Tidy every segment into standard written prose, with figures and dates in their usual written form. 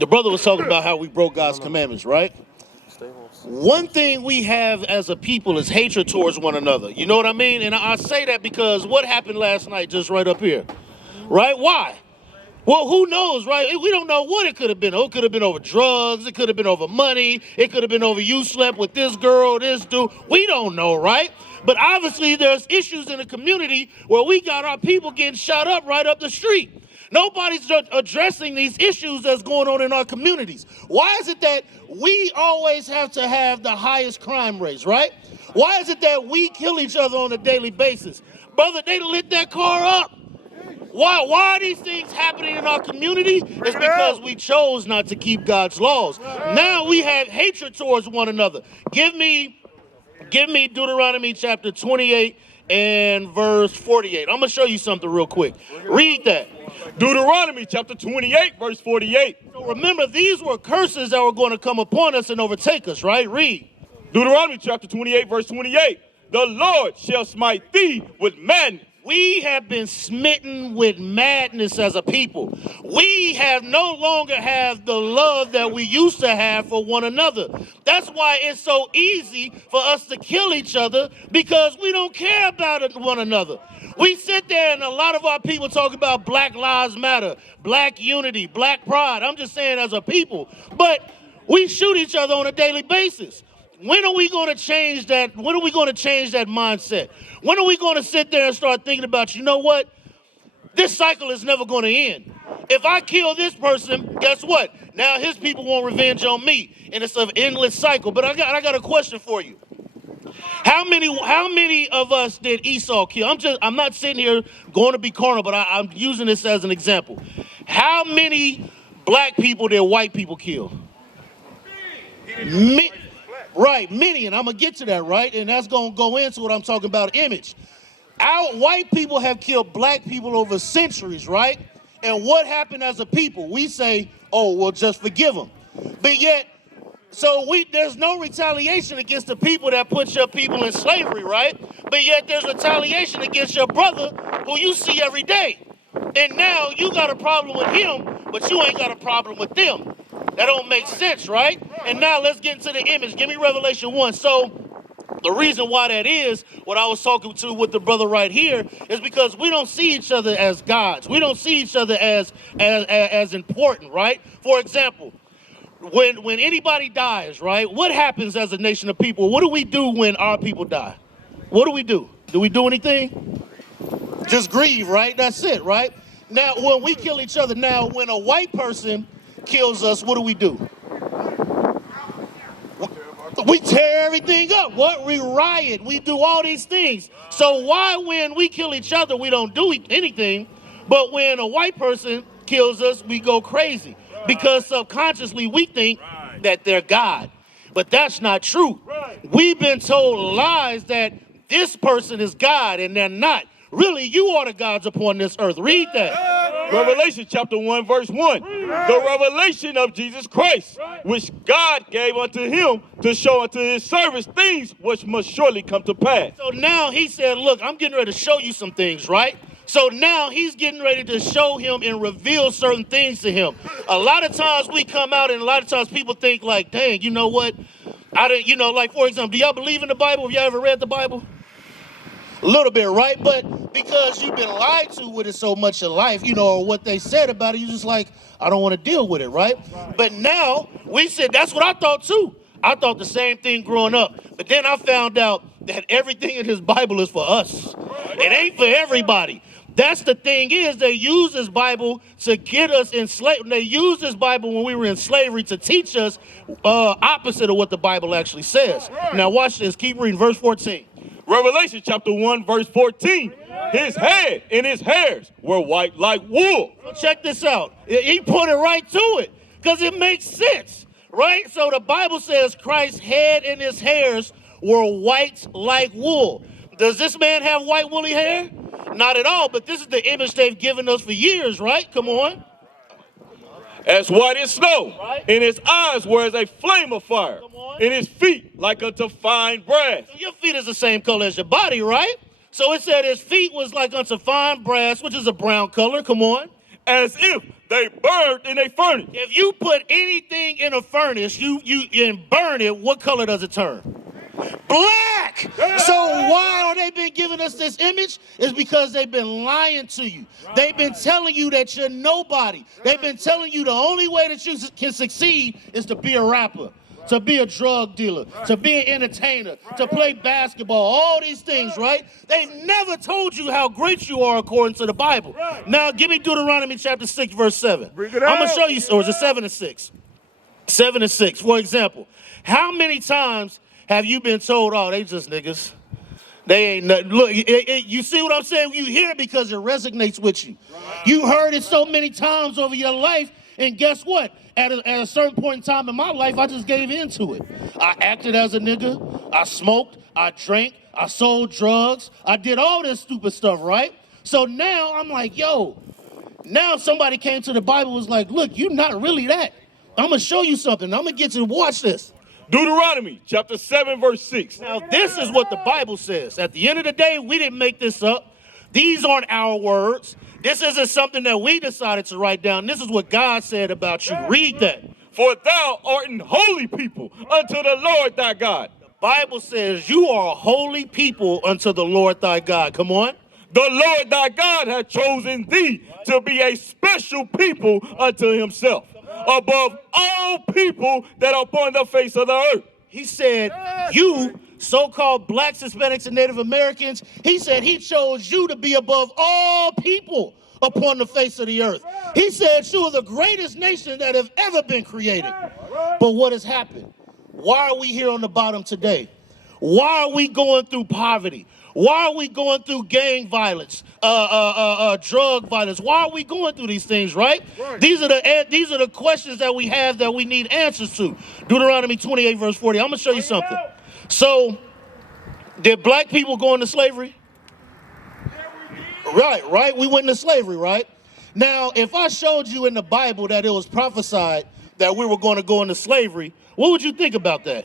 the brother was talking about how we broke God's commandments, right? One thing we have as a people is hatred towards one another. You know what I mean? And I say that because what happened last night just right up here, right? Why? Well, who knows, right? We don't know what it could have been. It could have been over drugs. It could have been over money. It could have been over you slept with this girl, this dude. We don't know, right? But obviously there's issues in the community where we got our people getting shot up right up the street. Nobody's addressing these issues that's going on in our communities. Why is it that we always have to have the highest crime rates, right? Why is it that we kill each other on a daily basis? Brother, they lit that car up. Why are these things happening in our community? It's because we chose not to keep God's laws. Now we have hatred towards one another. Give me Deuteronomy chapter 28 and verse 48. I'm going to show you something real quick. Read that. Deuteronomy chapter 28, verse 48. So remember, these were curses that were going to come upon us and overtake us, right? Read. Deuteronomy chapter 28, verse 28. The Lord shall smite thee with madness. We have been smitten with madness as a people. We have no longer have the love that we used to have for one another. That's why it's so easy for us to kill each other, because we don't care about one another. We sit there and a lot of our people talk about Black Lives Matter, Black unity, Black pride. I'm just saying as a people. But we shoot each other on a daily basis. When are we going to change that? When are we going to change that mindset? When are we going to sit there and start thinking about, you know what? This cycle is never going to end. If I kill this person, guess what? Now his people want revenge on me. And it's an endless cycle. But I got a question for you. How many of us did Esau kill? I'm not sitting here going to be carnal, but I'm using this as an example. How many black people did white people kill? Right, many, and I'm going to get to that, right? And that's going to go into what I'm talking about, image. Our white people have killed black people over centuries, right? And what happened as a people? We say, oh, well, just forgive them. But yet, there's no retaliation against the people that put your people in slavery, right? But yet there's retaliation against your brother who you see every day. And now you got a problem with him, but you ain't got a problem with them. That don't make sense, right? And now let's get into the image. Give me Revelation 1. So the reason why that is, what I was talking to with the brother right here, is because we don't see each other as gods. We don't see each other as important, right? For example, when anybody dies, right, what happens as a nation of people? What do we do when our people die? What do we do? Do we do anything? Just grieve, right? That's it, right? Now, when we kill each other, now, when a white person kills us, what do? We tear everything up. What? We riot. We do all these things. So why, when we kill each other, we don't do anything, but when a white person kills us, we go crazy? Because subconsciously we think that they're God. But that's not true. We've been told lies that this person is God, and they're not. Really, you are the gods upon this earth. Read that. Revelation chapter 1, verse 1. The revelation of Jesus Christ, which God gave unto him to show unto his servants things which must surely come to pass. So now he said, look, I'm getting ready to show you some things, right? So now he's getting ready to show him and reveal certain things to him. A lot of times we come out and a lot of times people think like, dang, you know what? Like, for example, do y'all believe in the Bible? Have y'all ever read the Bible? A little bit, right? But because you've been lied to with it so much in life, or what they said about it, you're just like, I don't want to deal with it, right? But now we said, that's what I thought too. I thought the same thing growing up. But then I found out that everything in his Bible is for us. It ain't for everybody. That's the thing is, they use this Bible to get us enslaved. They use this Bible when we were in slavery to teach us opposite of what the Bible actually says. Now watch this. Keep reading. Verse 14. Revelation chapter 1, verse 14. His head and his hairs were white like wool. So check this out. He put it right to it because it makes sense, right? So the Bible says Christ's head and his hairs were white like wool. Does this man have white woolly hair? Not at all, but this is the image they've given us for years, right? Come on. As white as snow, right. And his eyes were as a flame of fire, and his feet like unto fine brass. So your feet is the same color as your body, right? So it said his feet was like unto fine brass, which is a brown color. Come on. As if they burned in a furnace. If you put anything in a furnace, you and burn it, what color does it turn? Black. So why are they been giving us this image? It's because they've been lying to you. They've been telling you that you're nobody. They've been telling you the only way that you can succeed is to be a rapper, to be a drug dealer, to be an entertainer, to play basketball, all these things, right? They've never told you how great you are according to the Bible. Now, give me Deuteronomy chapter 6, verse 7. I'm going to show you, or is it 7 and 6? 7 and 6. For example, how many times have you been told, oh, they just niggas? They ain't nothing. Look, you see what I'm saying? You hear it because it resonates with you. You heard it so many times over your life, and guess what? At a certain point in time in my life, I just gave into it. I acted as a nigga. I smoked. I drank. I sold drugs. I did all this stupid stuff, right? So now I'm like, yo, now somebody came to the Bible and was like, look, you're not really that. I'm going to show you something. I'm going to get you to watch this. Deuteronomy chapter 7, verse 6. Now, this is what the Bible says. At the end of the day, we didn't make this up. These aren't our words. This isn't something that we decided to write down. This is what God said about you. Read that. For thou art an holy people unto the Lord thy God. The Bible says you are a holy people unto the Lord thy God. Come on. The Lord thy God hath chosen thee to be a special people unto himself, above all people that are upon the face of the earth. He said, you, so-called blacks, Hispanics, and Native Americans, he said he chose you to be above all people upon the face of the earth. He said you are the greatest nation that have ever been created. But what has happened? Why are we here on the bottom today? Why are we going through poverty? Why are we going through gang violence, drug violence? Why are we going through these things, right? These are the questions that we have that we need answers to. Deuteronomy 28, verse 40. I'm going to show you something. So, did black people go into slavery? Right. We went into slavery, right? Now, if I showed you in the Bible that it was prophesied that we were going to go into slavery, what would you think about that?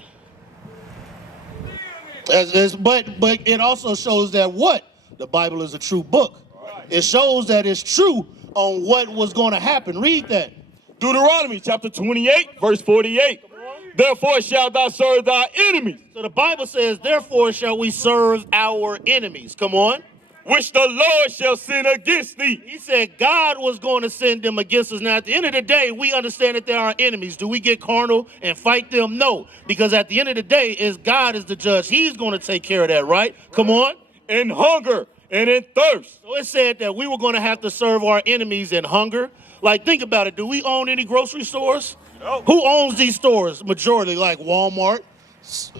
But it also shows that what? The Bible is a true book. It shows that it's true on what was going to happen. Read that. Deuteronomy chapter 28, verse 48. Therefore shalt thou serve thy enemies. So the Bible says, therefore shall we serve our enemies. Come on. Which the Lord shall send against thee. He said God was going to send them against us. Now, at the end of the day, we understand that they are our enemies. Do we get carnal and fight them? No. Because at the end of the day, God is the judge. He's going to take care of that, right? Come on. In hunger and in thirst. So it said that we were going to have to serve our enemies in hunger. Like, think about it. Do we own any grocery stores? No. Who owns these stores? Majority, like Walmart.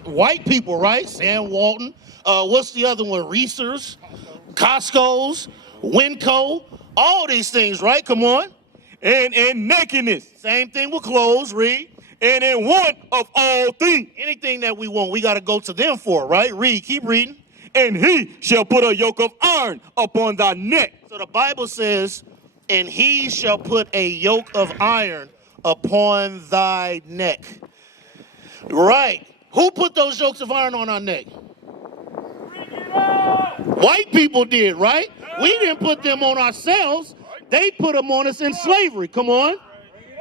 White people, right? Sam Walton. What's the other one? Reese's. Costco's, Winco, all these things, right? Come on. And in nakedness. Same thing with clothes, read. And in want of all things. Anything that we want, we got to go to them for, right? Read, keep reading. And he shall put a yoke of iron upon thy neck. So the Bible says, and he shall put a yoke of iron upon thy neck. Right. Who put those yokes of iron on our neck? White people did, right? We didn't put them on ourselves. They put them on us in slavery. Come on.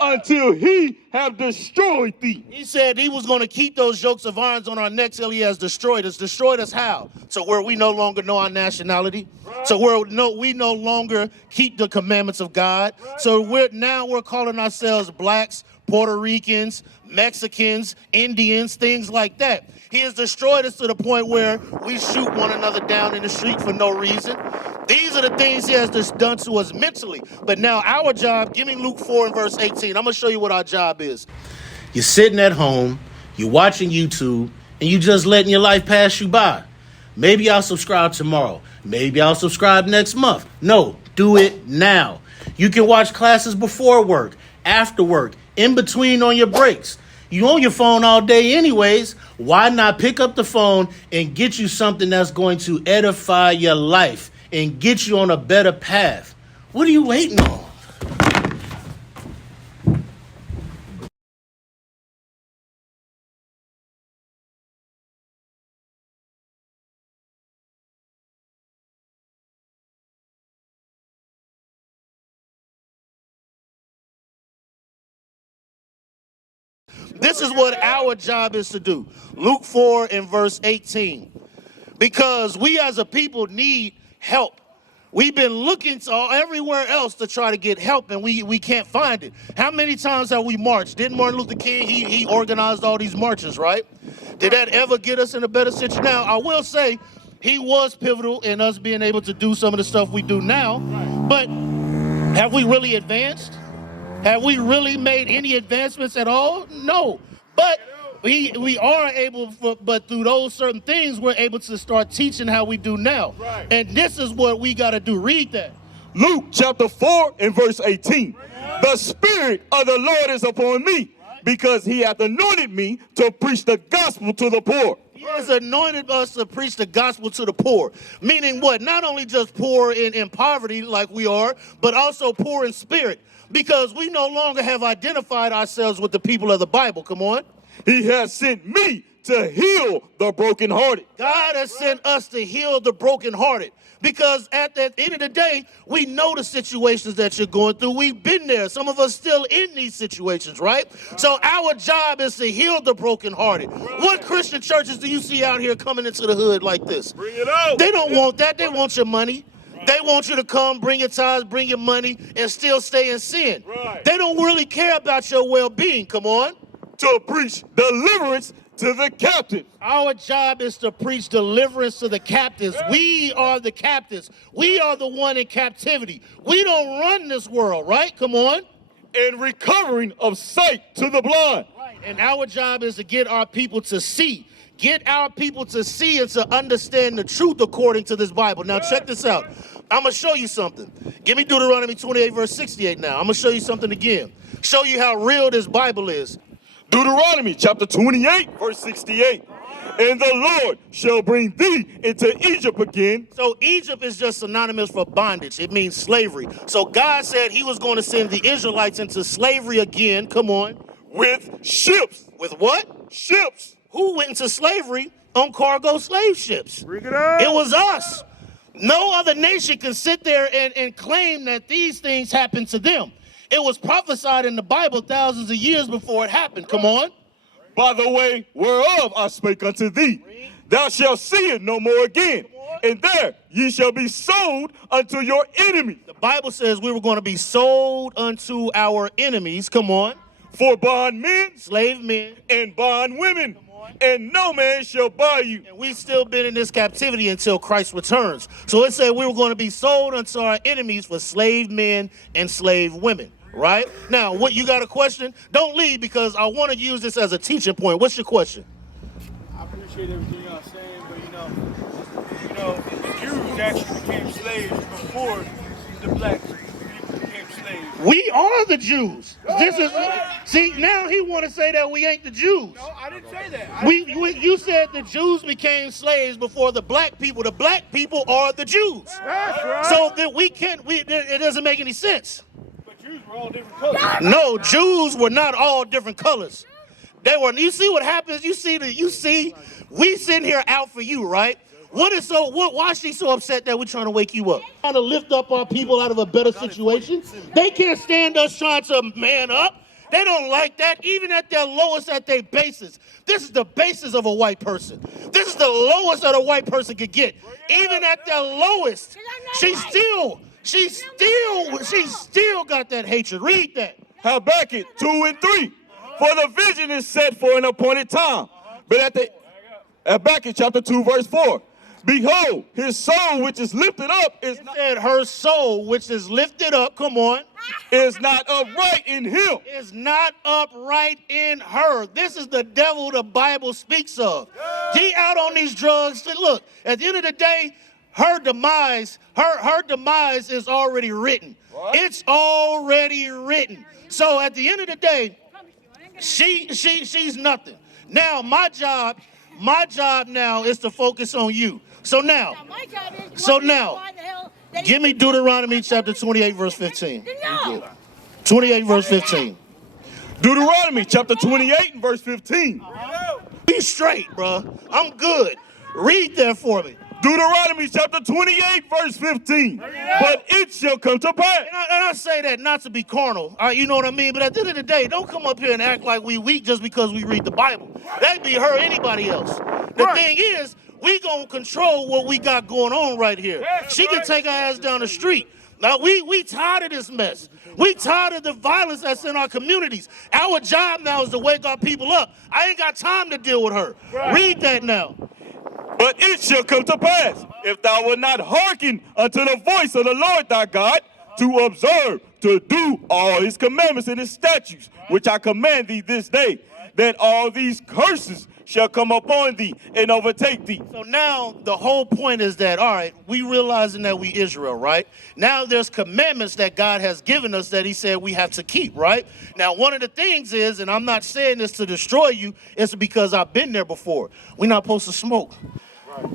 Until he have destroyed thee. He said he was going to keep those yokes of irons on our necks till he has destroyed us. Destroyed us how? So where we no longer know our nationality. So we no longer keep the commandments of God. So we're calling ourselves blacks, Puerto Ricans, Mexicans, Indians, things like that. He has destroyed us to the point where we shoot one another down in the street for no reason. These are the things he has just done to us mentally. But now our job, give me Luke 4 and verse 18. I'm going to show you what our job is. You're sitting at home, you're watching YouTube, and you just letting your life pass you by. Maybe I'll subscribe tomorrow. Maybe I'll subscribe next month. No, do it now. You can watch classes before work, after work, in between on your breaks. You on your phone all day anyways. Why not pick up the phone and get you something that's going to edify your life and get you on a better path? What are you waiting on? This is what our job is to do. Luke 4 and verse 18. Because we as a people need help. We've been looking everywhere else to try to get help, and we can't find it. How many times have we marched? Didn't Martin Luther King, he organized all these marches, right? Did that ever get us in a better situation? Now, I will say he was pivotal in us being able to do some of the stuff we do now, but have we really advanced? Have we really made any advancements at all? No, but we are able, but through those certain things, we're able to start teaching how we do now. Right. And this is what we got to do. Read that. Luke chapter 4 and verse 18. The Spirit of the Lord is upon me, because he hath anointed me to preach the gospel to the poor. He has anointed us to preach the gospel to the poor. Meaning what? Not only just poor in poverty like we are, but also poor in spirit. Because we no longer have identified ourselves with the people of the Bible. Come on. He has sent me to heal the brokenhearted. God has sent us to heal the brokenhearted. Because at the end of the day, we know the situations that you're going through. We've been there. Some of us still in these situations, right? So our job is to heal the brokenhearted. What Christian churches do you see out here coming into the hood like this? Bring it out. They don't want that. They want your money. They want you to come, bring your tithes, bring your money, and still stay in sin. They don't really care about your well-being. Come on. To preach deliverance to the captive. Our job is to preach deliverance to the captives. We are the captives. We are the one in captivity. We don't run this world, right? Come on. And recovering of sight to the blind. Right. And our job is to get our people to see. Get our people to see and to understand the truth according to this Bible. Now check this out. I'm going to show you something. Give me Deuteronomy 28 verse 68 now. I'm going to show you something again. Show you how real this Bible is. Deuteronomy chapter 28 verse 68. And the Lord shall bring thee into Egypt again. So Egypt is just synonymous for bondage. It means slavery. So God said he was going to send the Israelites into slavery again. Come on. With ships. With what? Ships. Who went into slavery on cargo slave ships? Bring it out. It was us. No other nation can sit there and claim that these things happened to them. It was prophesied in the Bible thousands of years before it happened. Come on. By the way whereof I spake unto thee, thou shalt see it no more again. And there ye shall be sold unto your enemy. The Bible says we were going to be sold unto our enemies. Come on. For bondmen, slave men, and bondwomen. And no man shall buy you. And we've still been in this captivity until Christ returns. So it said we were going to be sold unto our enemies for slave men and slave women. Right? Now, what you got a question? Don't leave, because I want to use this as a teaching point. What's your question? I appreciate everything y'all saying, but the Jews actually became slaves before the black people became slaves. We are the Jews. See, now he want to say that we ain't the Jews. No, I didn't say that. You said the Jews became slaves before the black people. The black people are the Jews. That's right. So that it doesn't make any sense. Jews were all different colors. No, Jews were not all different colors. They were. You see what happens? You see, we sitting here out for you, right? Why is she so upset that we're trying to wake you up? Trying to lift up our people out of a better situation. They can't stand us trying to man up. They don't like that, even at their lowest, at their basis. This is the basis of a white person. This is the lowest that a white person could get. Even at their lowest, she still got that hatred. Read that. Habakkuk 2 and 3. For the vision is set for an appointed time. But at the Habakkuk chapter 2 verse 4. Behold, his soul which is lifted up is not. Said her soul which is lifted up, come on. Is not upright in him. Is not upright in her. This is the devil the Bible speaks of. He out on these drugs. Look, at the end of the day, her demise is already written. What? It's already written. So at the end of the day, she's nothing. Now my job now is to focus on you. So now, give me Deuteronomy chapter 28 verse 15. 28 verse 15. Deuteronomy chapter 28 and verse 15. Be straight, bro. I'm good. Read that for me. Deuteronomy chapter 28, verse 15. But it shall come to pass. And I say that not to be carnal, you know what I mean? But at the end of the day, don't come up here and act like we weak just because we read the Bible. That'd be her anybody else. The thing is, we gonna control what we got going on right here. She can take her ass down the street. Now, we tired of this mess. We tired of the violence that's in our communities. Our job now is to wake our people up. I ain't got time to deal with her. Read that now. But it shall come to pass, if thou wilt not hearken unto the voice of the Lord thy God, to observe, to do all his commandments and his statutes, which I command thee this day, that all these curses shall come upon thee and overtake thee. So now the whole point is that, all right, we realizing that we Israel, right? Now there's commandments that God has given us that he said we have to keep, right? Now one of the things is, and I'm not saying this to destroy you, it's because I've been there before. We're not supposed to smoke.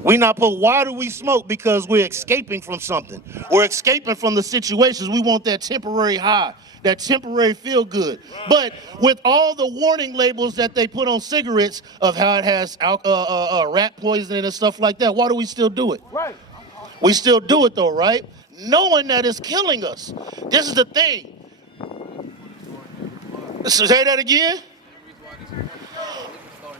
Why do we smoke? Because we're escaping from something. We're escaping from the situations. We want that temporary high, that temporary feel good. But with all the warning labels that they put on cigarettes of how it has rat poisoning and stuff like that, why do we still do it? Right. We still do it though, right? Knowing that it's killing us. This is the thing. Say that again.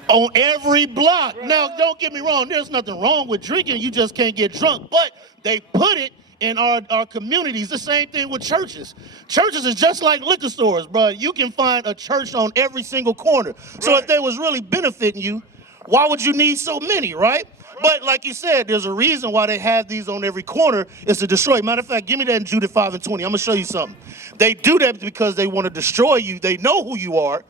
On every block. Now, don't get me wrong. There's nothing wrong with drinking. You just can't get drunk. But they put it in our communities. The same thing with churches. Churches is just like liquor stores, bro. You can find a church on every single corner. So if they was really benefiting you, why would you need so many, right? But like you said, there's a reason why they have these on every corner is to destroy. Matter of fact, give me that in Jude 5:20. I'm going to show you something. They do that because they want to destroy you. They know who you are.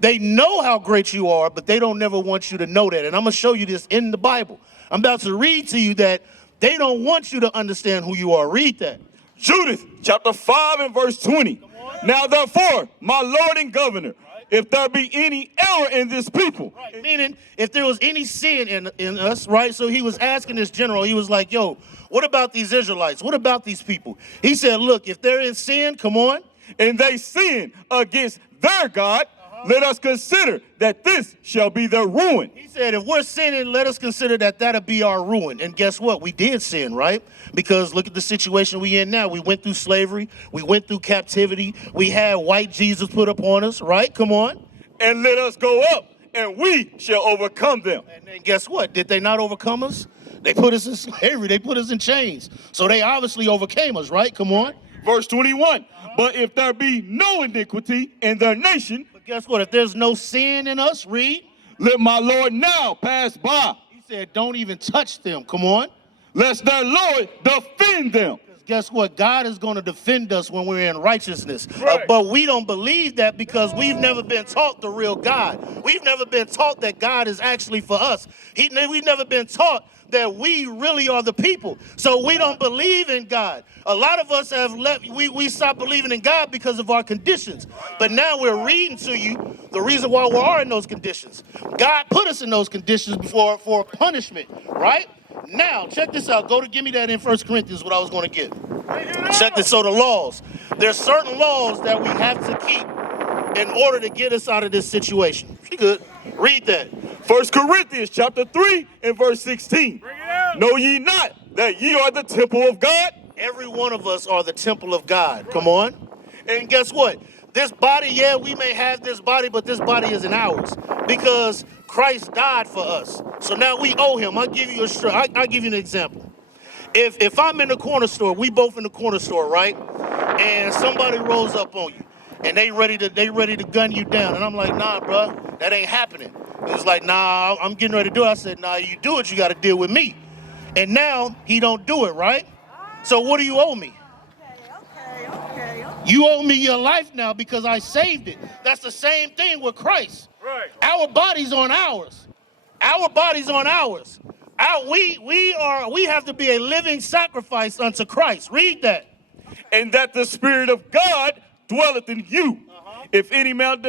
They know how great you are, but they don't never want you to know that. And I'm going to show you this in the Bible. I'm about to read to you that they don't want you to understand who you are. Read that. Judith chapter 5 and verse 20. Now therefore, my Lord and Governor, if there be any error in this people. Right. Meaning, if there was any sin in us, right? So he was asking this general, he was like, yo, what about these Israelites? What about these people? He said, look, if they're in sin, come on. And they sin against their God, let us consider that this shall be their ruin. He said, if we're sinning, let us consider that that'll be our ruin. And guess what? We did sin, right? Because look at the situation we in now. We went through slavery. We went through captivity. We had white Jesus put upon us, right? Come on. And let us go up, and we shall overcome them. And then guess what? Did they not overcome us? They put us in slavery. They put us in chains. So they obviously overcame us, right? Come on. Verse 21. But if there be no iniquity in their nation, guess what? If there's no sin in us, read. Let my Lord now pass by. He said, don't even touch them. Come on. Lest their Lord defend them. Guess what? God is going to defend us when we're in righteousness. Right. But we don't believe that because we've never been taught the real God. We've never been taught that God is actually for us. We've never been taught that we really are the people. So we don't believe in God. A lot of us have left, we stopped believing in God because of our conditions. But now we're reading to you the reason why we are in those conditions. God put us in those conditions for punishment, right? Now, check this out. Give me that in 1 Corinthians, what I was going to get. Check this. So the laws. There's certain laws that we have to keep in order to get us out of this situation. She good. Read that. 1 Corinthians chapter 3 and verse 16. Know ye not that ye are the temple of God? Every one of us are the temple of God. Come on. And guess what? This body, yeah, we may have this body, but this body isn't ours because Christ died for us. So now we owe him. I'll give you an example. If I'm in the corner store, we both in the corner store, right? And somebody rolls up on you and they ready to gun you down. And I'm like, nah, bro, that ain't happening. It's like, nah, I'm getting ready to do it. I said, nah, you do it, you got to deal with me. And now he don't do it, right? So what do you owe me? Okay. You owe me your life now because I saved it. That's the same thing with Christ. Right. Our bodies aren't ours. Our bodies aren't ours. We have to be a living sacrifice unto Christ. Read that. And that the Spirit of God dwelleth in you. If any man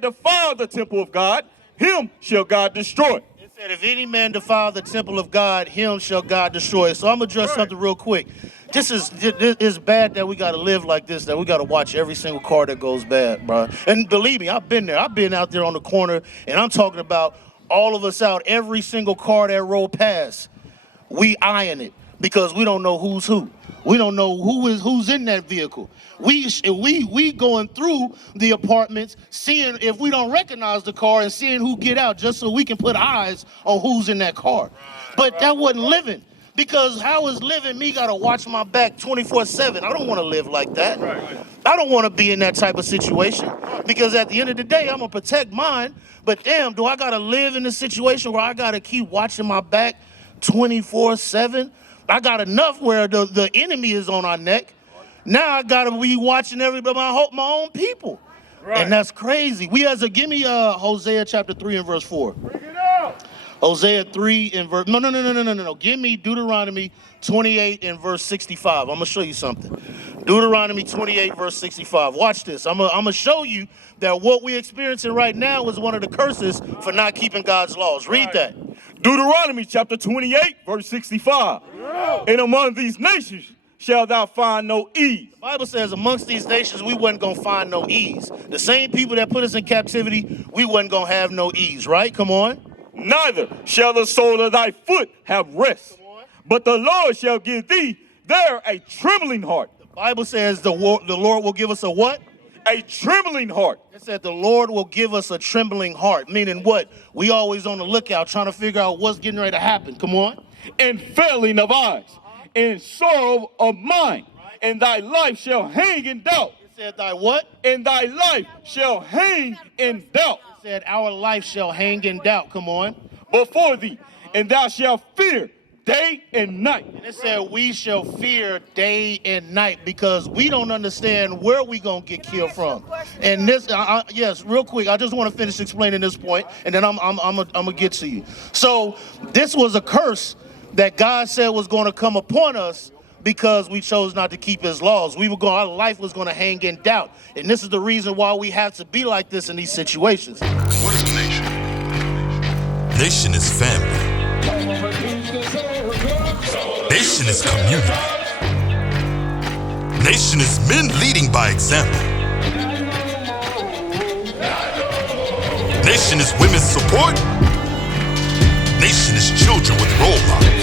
defile the temple of God, him shall God destroy. It said, if any man defile the temple of God, him shall God destroy. So I'm going to address something real quick. It's bad that we got to live like this, that we got to watch every single car that goes bad, bro. And believe me, I've been there. I've been out there on the corner, and I'm talking about all of us out, every single car that rolled past. we eyeing it because we don't know who's who. We don't know who's in that vehicle. We going through the apartments, seeing if we don't recognize the car and seeing who get out, just so we can put eyes on who's in that car. But that wasn't living, because how is living me gotta watch my back 24/7? I don't want to live like that. I don't want to be in that type of situation, because at the end of the day, I'm gonna protect mine. But damn, do I gotta live in a situation where I gotta keep watching my back 24/7? I got enough where the enemy is on our neck. Now I gotta be watching everybody, my own people. And that's crazy. Give me Hosea chapter 3 and verse 4. Bring it out. Hosea 3 and verse, no. Give me Deuteronomy 28 and verse 65. I'm gonna show you something. Deuteronomy 28 verse 65. Watch this. I'm gonna show you that what we're experiencing right now is one of the curses for not keeping God's laws. Read that. Deuteronomy chapter 28, verse 65. And among these nations shall thou find no ease. The Bible says amongst these nations we wasn't gonna find no ease. The same people that put us in captivity, we wasn't gonna have no ease, right? Come on. Neither shall the sole of thy foot have rest, but the Lord shall give thee there a trembling heart. The Bible says the Lord will give us a what? A trembling heart. It said the Lord will give us a trembling heart, meaning what? We always on the lookout trying to figure out what's getting ready to happen. Come on. And failing of eyes, and sorrow of mind, and thy life shall hang in doubt. It said thy what? And thy life shall hang in doubt. It said our life shall hang in doubt. Come on. Before thee, and thou shalt fear day and night. And it said we shall fear day and night, because we don't understand where we gonna get killed from. And this, yes, real quick, I just want to finish explaining this point, and then I'm gonna get to you. So this was a curse that God said was going to come upon us because we chose not to keep his laws. Our life was going to hang in doubt. And this is the reason why we have to be like this in these situations. What is a nation? Nation is family. Nation is community. Nation is men leading by example. Nation is women's support. Nation is children with role models.